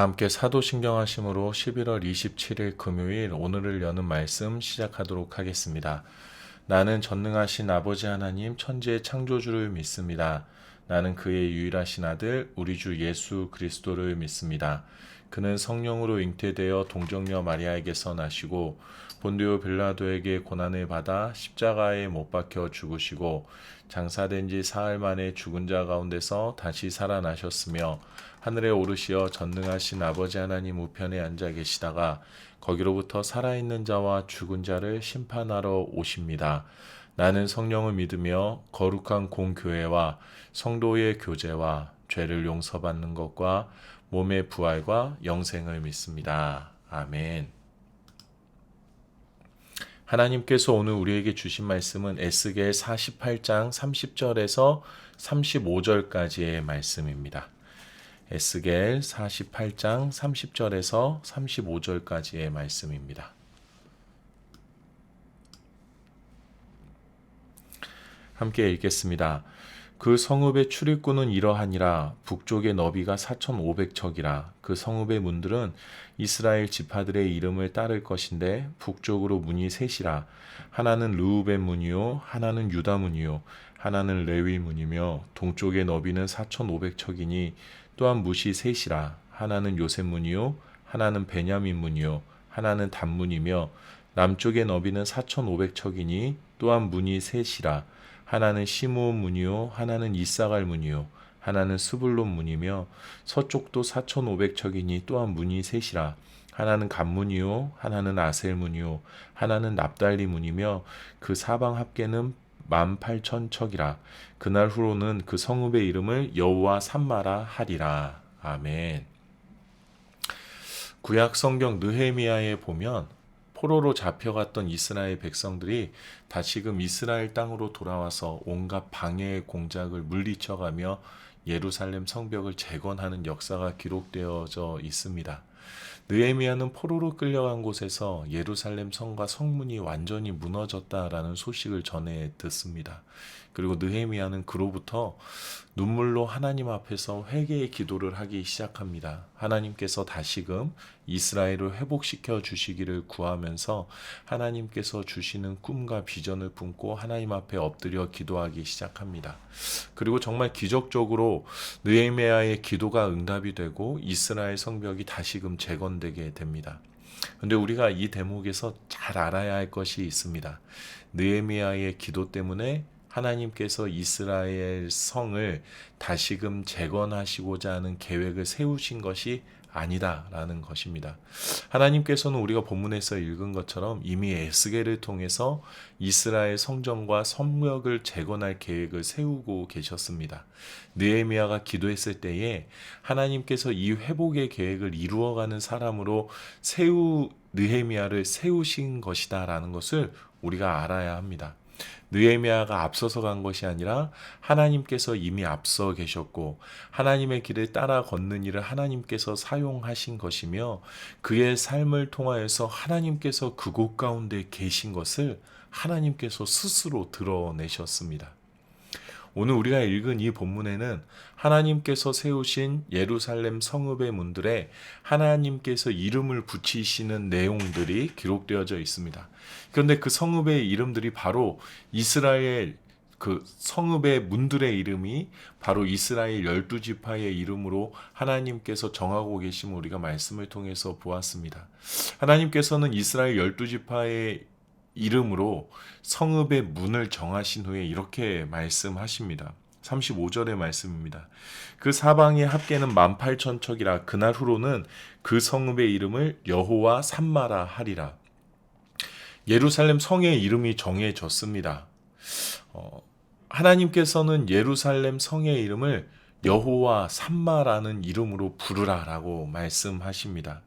다 함께 사도신경 하심으로 11월 27일 금요일 오늘을 여는 말씀 시작하도록 하겠습니다. 나는 전능하신 아버지 하나님 천지의 창조주를 믿습니다. 나는 그의 유일하신 아들 우리 주 예수 그리스도를 믿습니다. 그는 성령으로 잉태되어 동정녀 마리아에게서 나시고 본디오 빌라도에게 고난을 받아 십자가에 못 박혀 죽으시고 장사된 지 사흘 만에 죽은 자 가운데서 다시 살아나셨으며 하늘에 오르시어 전능하신 아버지 하나님 우편에 앉아 계시다가 거기로부터 살아있는 자와 죽은 자를 심판하러 오십니다. 나는 성령을 믿으며 거룩한 공교회와 성도의 교제와 죄를 용서받는 것과 몸의 부활과 영생을 믿습니다. 아멘. 하나님께서 오늘 우리에게 주신 말씀은 에스겔 48장 30절에서 35절까지의 말씀입니다. 에스겔 48장 30절에서 35절까지의 말씀입니다. 함께 읽겠습니다. 그 성읍의 출입구는 이러하니라. 북쪽의 너비가 4,500척이라. 그 성읍의 문들은 이스라엘 지파들의 이름을 따를 것인데 북쪽으로 문이 셋이라. 하나는 르우벤 문이요 하나는 유다 문이요 하나는 레위 문이며 동쪽의 너비는 4,500척이니 또한 무시 셋이라. 하나는 요셉 문이요 하나는 베냐민 문이요 하나는 단 문이며 남쪽의 너비는 4,500척이니 또한 문이 셋이라. 하나는 시므온 문이요 하나는 이사갈 문이요 하나는 스불론 문이며 서쪽도 4,500척이니 또한 문이 셋이라. 하나는 갓 문이요 하나는 아셀 문이요 하나는 납달리 문이며 그 사방 합계는 18,000척이라. 그날 후로는 그 성읍의 이름을 여호와 삼마라 하리라. 아멘. 구약 성경 느헤미야에 보면 포로로 잡혀갔던 이스라엘 백성들이 다시금 이스라엘 땅으로 돌아와서 온갖 방해의 공작을 물리쳐가며 예루살렘 성벽을 재건하는 역사가 기록되어져 있습니다. 느헤미야는 포로로 끌려간 곳에서 예루살렘 성과 성문이 완전히 무너졌다라는 소식을 전해 듣습니다. 그리고 느헤미야는 그로부터 눈물로 하나님 앞에서 회개의 기도를 하기 시작합니다. 하나님께서 다시금 이스라엘을 회복시켜 주시기를 구하면서 하나님께서 주시는 꿈과 비전을 품고 하나님 앞에 엎드려 기도하기 시작합니다. 그리고 정말 기적적으로 느헤미야의 기도가 응답이 되고 이스라엘 성벽이 다시금 재건되게 됩니다. 그런데 우리가 이 대목에서 잘 알아야 할 것이 있습니다. 느헤미야의 기도 때문에 하나님께서 이스라엘 성을 다시금 재건하시고자 하는 계획을 세우신 것이 아니다라는 것입니다. 하나님께서는 우리가 본문에서 읽은 것처럼 이미 에스겔을 통해서 이스라엘 성전과 성벽을 재건할 계획을 세우고 계셨습니다. 느헤미야가 기도했을 때에 하나님께서 이 회복의 계획을 이루어가는 사람으로 느헤미야를 세우신 것이다라는 것을 우리가 알아야 합니다. 느헤미야가 앞서서 간 것이 아니라 하나님께서 이미 앞서 계셨고 하나님의 길을 따라 걷는 일을 하나님께서 사용하신 것이며 그의 삶을 통하여서 하나님께서 그곳 가운데 계신 것을 하나님께서 스스로 드러내셨습니다. 오늘 우리가 읽은 이 본문에는 하나님께서 세우신 예루살렘 성읍의 문들에 하나님께서 이름을 붙이시는 내용들이 기록되어져 있습니다. 그런데 그 성읍의 이름들이 바로 이스라엘 그 성읍의 문들의 이름이 바로 이스라엘 12지파의 이름으로 하나님께서 정하고 계심을 우리가 말씀을 통해서 보았습니다. 하나님께서는 이스라엘 12지파의 이름으로 성읍의 문을 정하신 후에 이렇게 말씀하십니다. 35절의 말씀입니다. 그 사방의 합계는 18,000척이라 그날 후로는 그 성읍의 이름을 여호와 삼마라 하리라. 예루살렘 성의 이름이 정해졌습니다. 하나님께서는 예루살렘 성의 이름을 여호와 삼마라는 이름으로 부르라라고 말씀하십니다.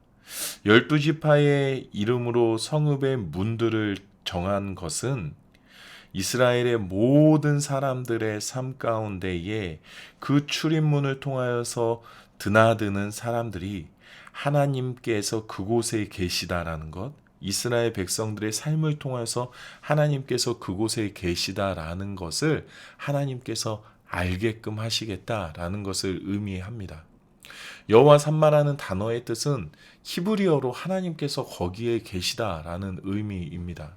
12지파의 이름으로 성읍의 문들을 정한 것은 이스라엘의 모든 사람들의 삶 가운데에 그 출입문을 통하여서 드나드는 사람들이 하나님께서 그곳에 계시다라는 것, 이스라엘 백성들의 삶을 통해서 하나님께서 그곳에 계시다라는 것을 하나님께서 알게끔 하시겠다라는 것을 의미합니다. 여호와 삼마라는 단어의 뜻은 히브리어로 하나님께서 거기에 계시다라는 의미입니다.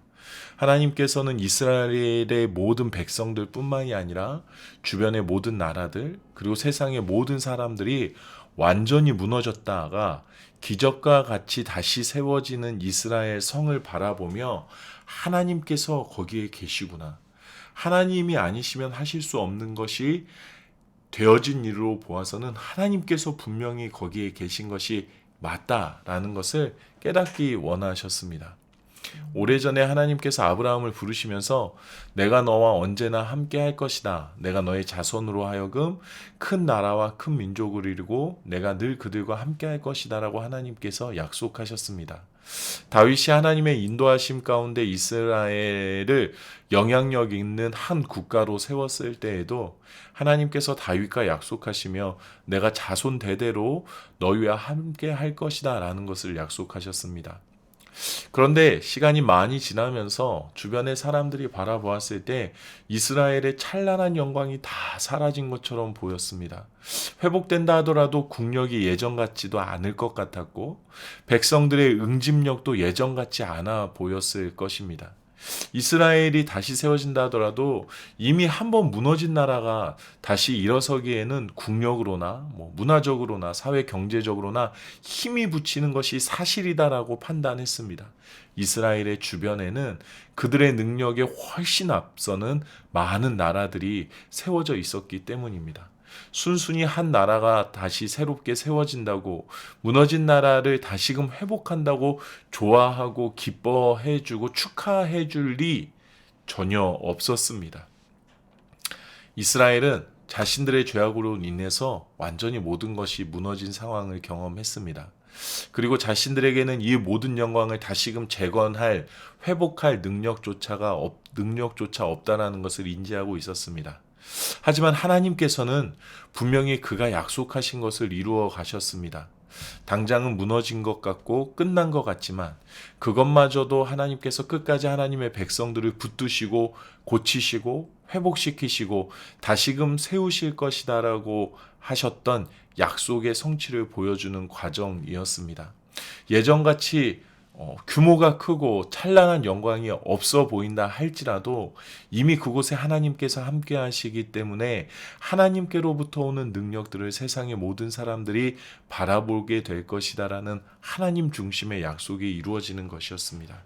하나님께서는 이스라엘의 모든 백성들 뿐만이 아니라 주변의 모든 나라들 그리고 세상의 모든 사람들이 완전히 무너졌다가 기적과 같이 다시 세워지는 이스라엘 성을 바라보며 하나님께서 거기에 계시구나. 하나님이 아니시면 하실 수 없는 것이 되어진 일로 보아서는 하나님께서 분명히 거기에 계신 것이 맞다라는 것을 깨닫기 원하셨습니다. 오래전에 하나님께서 아브라함을 부르시면서 내가 너와 언제나 함께 할 것이다. 내가 너의 자손으로 하여금 큰 나라와 큰 민족을 이루고 내가 늘 그들과 함께 할 것이다 라고 하나님께서 약속하셨습니다. 다윗이 하나님의 인도하심 가운데 이스라엘을 영향력 있는 한 국가로 세웠을 때에도 하나님께서 다윗과 약속하시며 내가 자손 대대로 너희와 함께 할 것이다 라는 것을 약속하셨습니다. 그런데 시간이 많이 지나면서 주변의 사람들이 바라보았을 때 이스라엘의 찬란한 영광이 다 사라진 것처럼 보였습니다. 회복된다 하더라도 국력이 예전 같지도 않을 것 같았고 백성들의 응집력도 예전 같지 않아 보였을 것입니다. 이스라엘이 다시 세워진다 하더라도 이미 한번 무너진 나라가 다시 일어서기에는 국력으로나 문화적으로나 사회 경제적으로나 힘이 붙이는 것이 사실이다라고 판단했습니다. 이스라엘의 주변에는 그들의 능력에 훨씬 앞서는 많은 나라들이 세워져 있었기 때문입니다. 순순히 한 나라가 다시 새롭게 세워진다고 무너진 나라를 다시금 회복한다고 좋아하고 기뻐해주고 축하해줄 리 전혀 없었습니다. 이스라엘은 자신들의 죄악으로 인해서 완전히 모든 것이 무너진 상황을 경험했습니다. 그리고 자신들에게는 이 모든 영광을 다시금 재건할 회복할 능력조차 없다라는 것을 인지하고 있었습니다. 하지만 하나님께서는 분명히 그가 약속하신 것을 이루어 가셨습니다. 당장은 무너진 것 같고 끝난 것 같지만 그것마저도 하나님께서 끝까지 하나님의 백성들을 붙드시고 고치시고 회복시키시고 다시금 세우실 것이다라고 하셨던 약속의 성취를 보여주는 과정이었습니다. 예전같이 규모가 크고 찬란한 영광이 없어 보인다 할지라도 이미 그곳에 하나님께서 함께 하시기 때문에 하나님께로부터 오는 능력들을 세상의 모든 사람들이 바라보게 될 것이다라는 하나님 중심의 약속이 이루어지는 것이었습니다.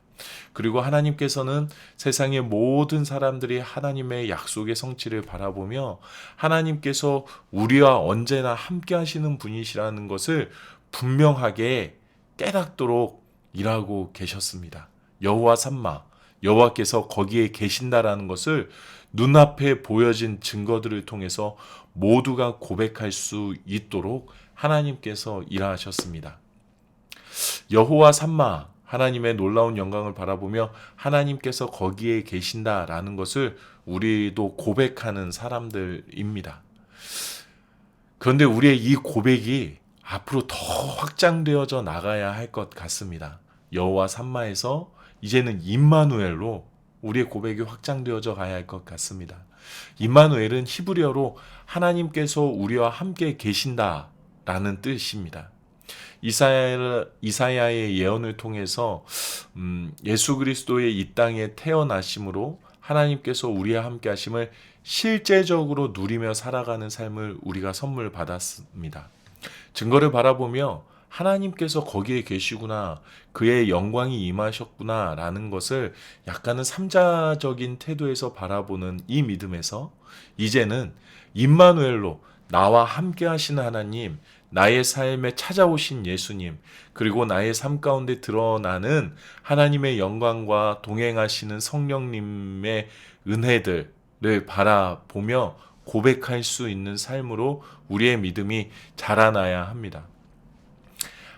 그리고 하나님께서는 세상의 모든 사람들이 하나님의 약속의 성취를 바라보며 하나님께서 우리와 언제나 함께 하시는 분이시라는 것을 분명하게 깨닫도록 일하고 계셨습니다. 여호와 삼마, 여호와께서 거기에 계신다라는 것을 눈앞에 보여진 증거들을 통해서 모두가 고백할 수 있도록 하나님께서 일하셨습니다. 여호와 삼마, 하나님의 놀라운 영광을 바라보며 하나님께서 거기에 계신다라는 것을 우리도 고백하는 사람들입니다. 그런데 우리의 이 고백이 앞으로 더 확장되어져 나가야 할 것 같습니다. 여호와 삼마에서 이제는 임마누엘로 우리의 고백이 확장되어져 가야 할 것 같습니다. 임마누엘은 히브리어로 하나님께서 우리와 함께 계신다라는 뜻입니다. 이사야의 예언을 통해서 예수 그리스도의 이 땅에 태어나심으로 하나님께서 우리와 함께 하심을 실제적으로 누리며 살아가는 삶을 우리가 선물 받았습니다. 증거를 바라보며 하나님께서 거기에 계시구나, 그의 영광이 임하셨구나 라는 것을 약간은 삼자적인 태도에서 바라보는 이 믿음에서 이제는 임마누엘로 나와 함께 하시는 하나님, 나의 삶에 찾아오신 예수님, 그리고 나의 삶 가운데 드러나는 하나님의 영광과 동행하시는 성령님의 은혜들을 바라보며 고백할 수 있는 삶으로 우리의 믿음이 자라나야 합니다.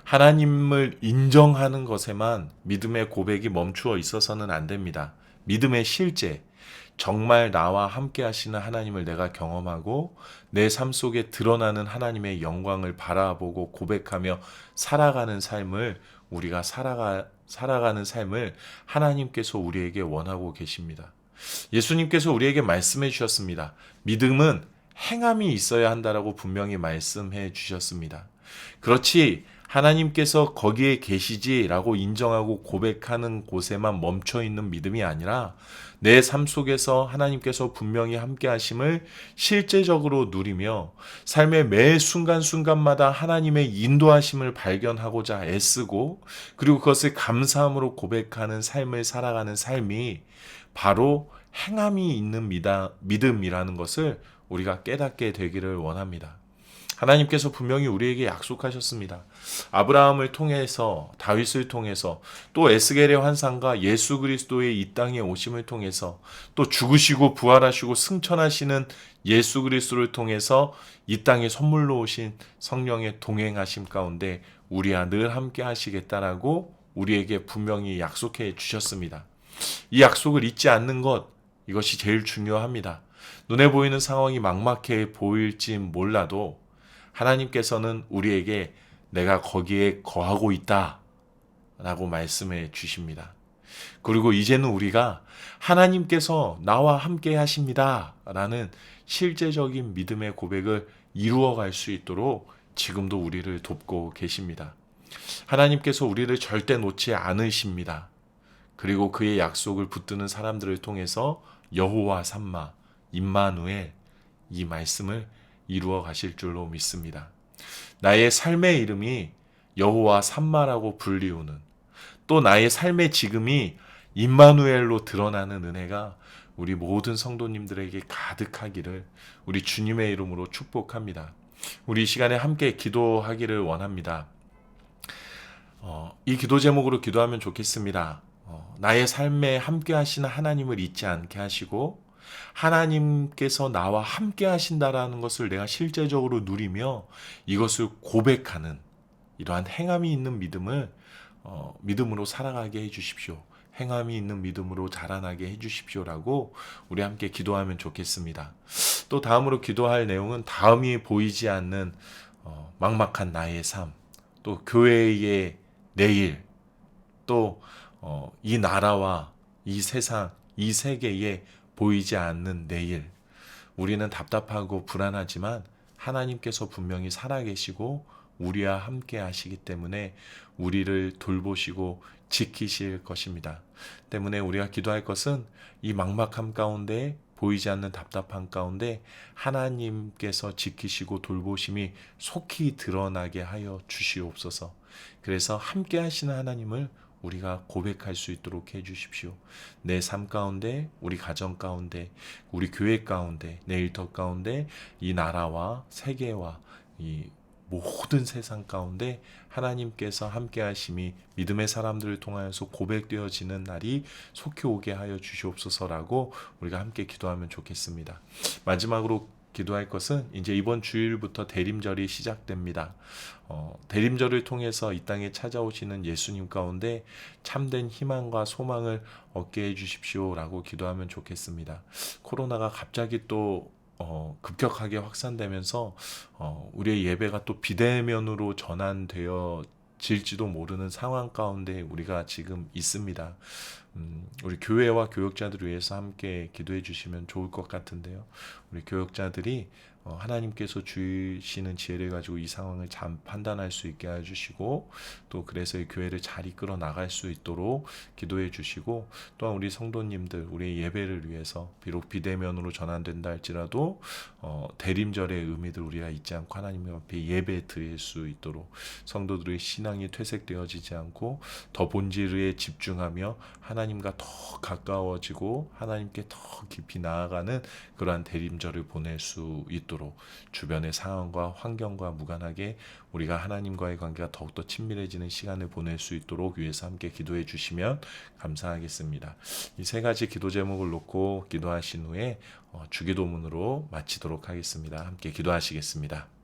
하나님을 인정하는 것에만 믿음의 고백이 멈추어 있어서는 안 됩니다. 믿음의 실제, 정말 나와 함께 하시는 하나님을 내가 경험하고 내 삶 속에 드러나는 하나님의 영광을 바라보고 고백하며 살아가는 삶을 우리가 살아가는 삶을 하나님께서 우리에게 원하고 계십니다. 예수님께서 우리에게 말씀해 주셨습니다. 믿음은 행함이 있어야 한다라고 분명히 말씀해 주셨습니다. 그렇지 하나님께서 거기에 계시지라고 인정하고 고백하는 곳에만 멈춰 있는 믿음이 아니라 내 삶 속에서 하나님께서 분명히 함께 하심을 실제적으로 누리며 삶의 매 순간순간마다 하나님의 인도하심을 발견하고자 애쓰고 그리고 그것을 감사함으로 고백하는 삶을 살아가는 삶이 바로 행함이 있는 믿음이라는 것을 우리가 깨닫게 되기를 원합니다. 하나님께서 분명히 우리에게 약속하셨습니다. 아브라함을 통해서, 다윗을 통해서, 또 에스겔의 환상과 예수 그리스도의 이 땅에 오심을 통해서, 또 죽으시고 부활하시고 승천하시는 예수 그리스도를 통해서 이 땅에 선물로 오신 성령의 동행하심 가운데 우리와 늘 함께 하시겠다라고 우리에게 분명히 약속해 주셨습니다. 이 약속을 잊지 않는 것, 이것이 제일 중요합니다. 눈에 보이는 상황이 막막해 보일지 몰라도 하나님께서는 우리에게 내가 거기에 거하고 있다 라고 말씀해 주십니다. 그리고 이제는 우리가 하나님께서 나와 함께 하십니다 라는 실제적인 믿음의 고백을 이루어갈 수 있도록 지금도 우리를 돕고 계십니다. 하나님께서 우리를 절대 놓지 않으십니다. 그리고 그의 약속을 붙드는 사람들을 통해서 여호와 삼마, 임마누엘 이 말씀을 이루어 가실 줄로 믿습니다. 나의 삶의 이름이 여호와 삼마라고 불리우는 또 나의 삶의 지금이 임마누엘로 드러나는 은혜가 우리 모든 성도님들에게 가득하기를 우리 주님의 이름으로 축복합니다. 우리 이 시간에 함께 기도하기를 원합니다. 이 기도 제목으로 기도하면 좋겠습니다. 나의 삶에 함께 하시는 하나님을 잊지 않게 하시고 하나님께서 나와 함께 하신다라는 것을 내가 실제적으로 누리며 이것을 고백하는 이러한 행함이 있는 믿음으로 살아가게 해주십시오. 행함이 있는 믿음으로 자라나게 해주십시오라고 우리 함께 기도하면 좋겠습니다. 또 다음으로 기도할 내용은 다음이 보이지 않는 막막한 나의 삶, 또 교회의 내일, 또 이 나라와 이 세상, 이 세계에 보이지 않는 내일, 우리는 답답하고 불안하지만 하나님께서 분명히 살아계시고 우리와 함께 하시기 때문에 우리를 돌보시고 지키실 것입니다. 때문에 우리가 기도할 것은 이 막막함 가운데 보이지 않는 답답함 가운데 하나님께서 지키시고 돌보심이 속히 드러나게 하여 주시옵소서. 그래서 함께 하시는 하나님을 우리가 고백할 수 있도록 해주십시오. 내 삶 가운데, 우리 가정 가운데, 우리 교회 가운데, 내 일터 가운데, 이 나라와 세계와 이 모든 세상 가운데 하나님께서 함께 하심이 믿음의 사람들을 통하여서 고백되어지는 날이 속히 오게 하여 주시옵소서라고 우리가 함께 기도하면 좋겠습니다. 마지막으로 기도할 것은 이제 이번 주일부터 대림절이 시작됩니다. 대림절을 통해서 이 땅에 찾아오시는 예수님 가운데 참된 희망과 소망을 얻게 해주십시오라고 기도하면 좋겠습니다. 코로나가 갑자기 또 급격하게 확산되면서 우리의 예배가 또 비대면으로 전환되어지는 질지도 모르는 상황 가운데 우리가 지금 있습니다. 우리 교회와 교역자들을 위해서 함께 기도해 주시면 좋을 것 같은데요. 우리 교역자들이 하나님께서 주시는 지혜를 가지고 이 상황을 잘 판단할 수 있게 해주시고, 또 그래서 이 교회를 잘 이끌어 나갈 수 있도록 기도해 주시고, 또한 우리 성도님들 우리의 예배를 위해서 비록 비대면으로 전환된다 할지라도 대림절의 의미들 우리가 잊지 않고 하나님 앞에 예배 드릴 수 있도록, 성도들의 신앙이 퇴색되어지지 않고 더 본질에 집중하며 하나님과 더 가까워지고 하나님께 더 깊이 나아가는 그러한 대림절을 보낼 수 있도록, 주변의 상황과 환경과 무관하게 우리가 하나님과의 관계가 더욱더 친밀해지는 시간을 보낼 수 있도록 위해서 함께 기도해 주시면 감사하겠습니다. 이 세 가지 기도 제목을 놓고 기도하신 후에 주기도문으로 마치도록 하겠습니다. 함께 기도하시겠습니다.